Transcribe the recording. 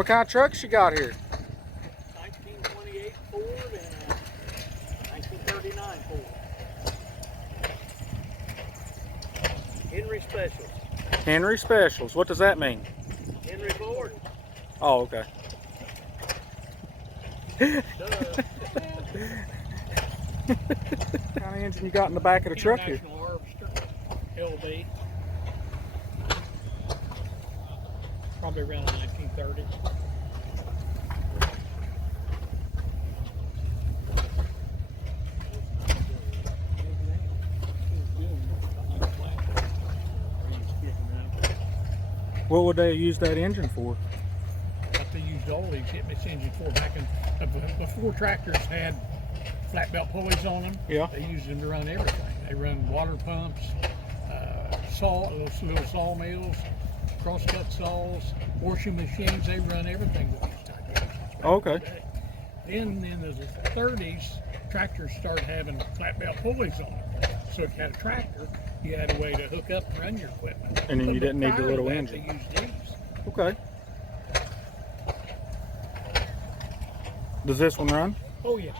What kind of trucks you got here? 1928 Ford and a 1939 Ford. Henry Specials. Henry Specials. What does that mean? Henry Ford. Oh, okay. What kind of engine you got in the back of the truck here? International Harvester. LB. Probably around the 1930s. What would they use that engine for? What they used all these this engine for back in before tractors had flat belt pulleys on them. Yeah. They used them to run everything. They run water pumps, those little sawmills, crosscut saws, washing machines. They run everything with these type of engines. Okay. Then in the 30s, tractors started having flat belt pulleys on them. So if you had a tractor, you had a way to hook up and run your equipment. And then you didn't need the little They engine. used these. Okay. Does this one run? Oh yeah.